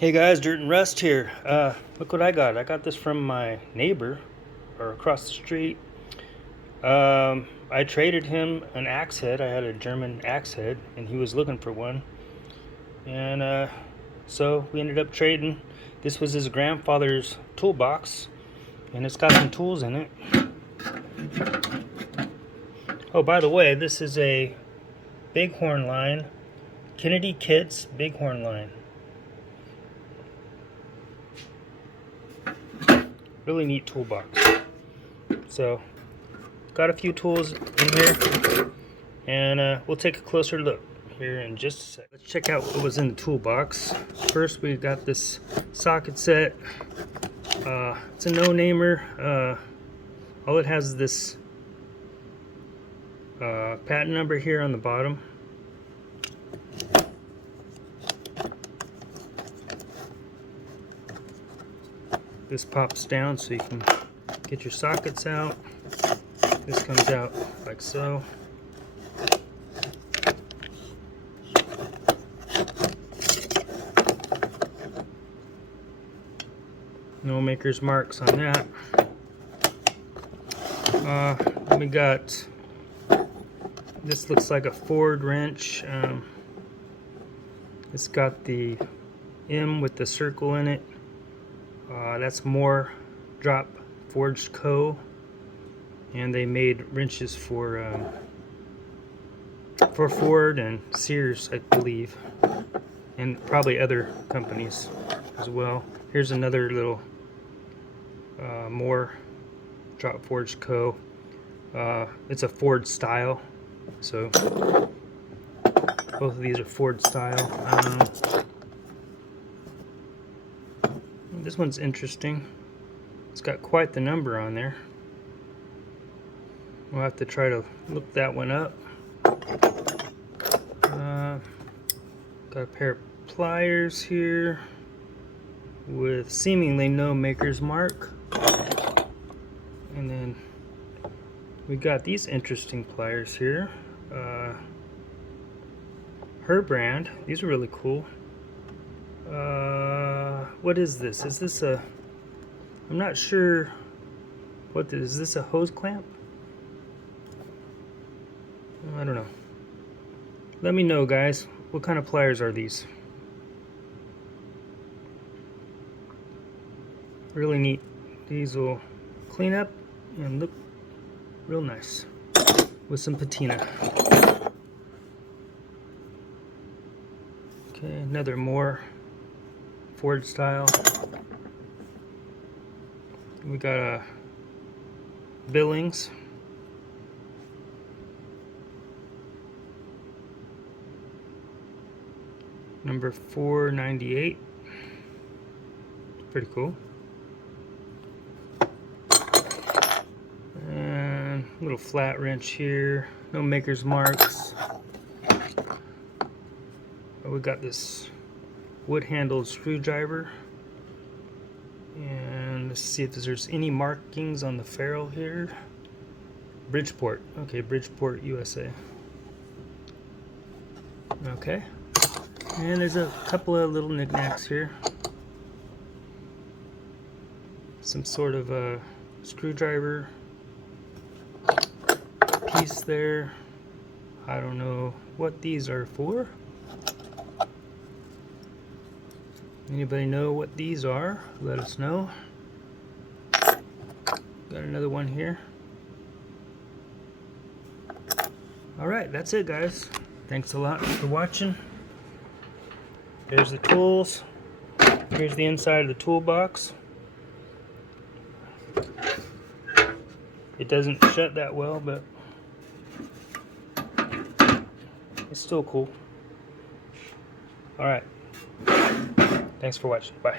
Hey guys, Dirt and Rust here. Look what I got. I got this from my neighbor, or across the street. I traded him an axe head. I had a German axe head, and he was looking for one. And so we ended up trading. This was his grandfather's toolbox, and it's got some tools in it. Oh, by the way, this is a bighorn line, Kennedy Kits bighorn line. Really neat toolbox. So, got a few tools in here, and we'll take a closer look here in just a sec. Let's check out what was in the toolbox. First, we got this socket set. It's a no-namer. All it has is this patent number here on the bottom. This pops down so you can get your sockets out. This comes out like so. No maker's marks on that. We got, this looks like a Ford wrench. It's got the M with the circle in it. That's Moore Drop Forged Co. And they made wrenches for Ford and Sears, I believe, and probably other companies as well. Here's another little Moore Drop Forged Co. It's a Ford style, so both of these are Ford style. This one's interesting. It's got quite the number on there. We'll have to try to look that one up. Got a pair of pliers here with seemingly no maker's mark. And then we got these interesting pliers here. Herbrand. These are really cool. What is this? Is this a... I'm not sure what this is. Is this a hose clamp? I don't know. Let me know, guys. What kind of pliers are these? Really neat. These will clean up and look real nice with some patina. Okay, another more Ford style. We got a Billings. Number 498. Pretty cool. And a little flat wrench here. No maker's marks. But we got this wood-handled screwdriver. And let's see if there's any markings on the ferrule here. Bridgeport. Okay, Bridgeport USA. Okay. And there's a couple of little knickknacks here. Some sort of a screwdriver piece there. I don't know what these are for. Anybody know what these are? Let us know. Got another one here. Alright, that's it, guys. Thanks a lot for watching. There's the tools. Here's the inside of the toolbox. It doesn't shut that well, but it's still cool. Alright. Thanks for watching. Bye.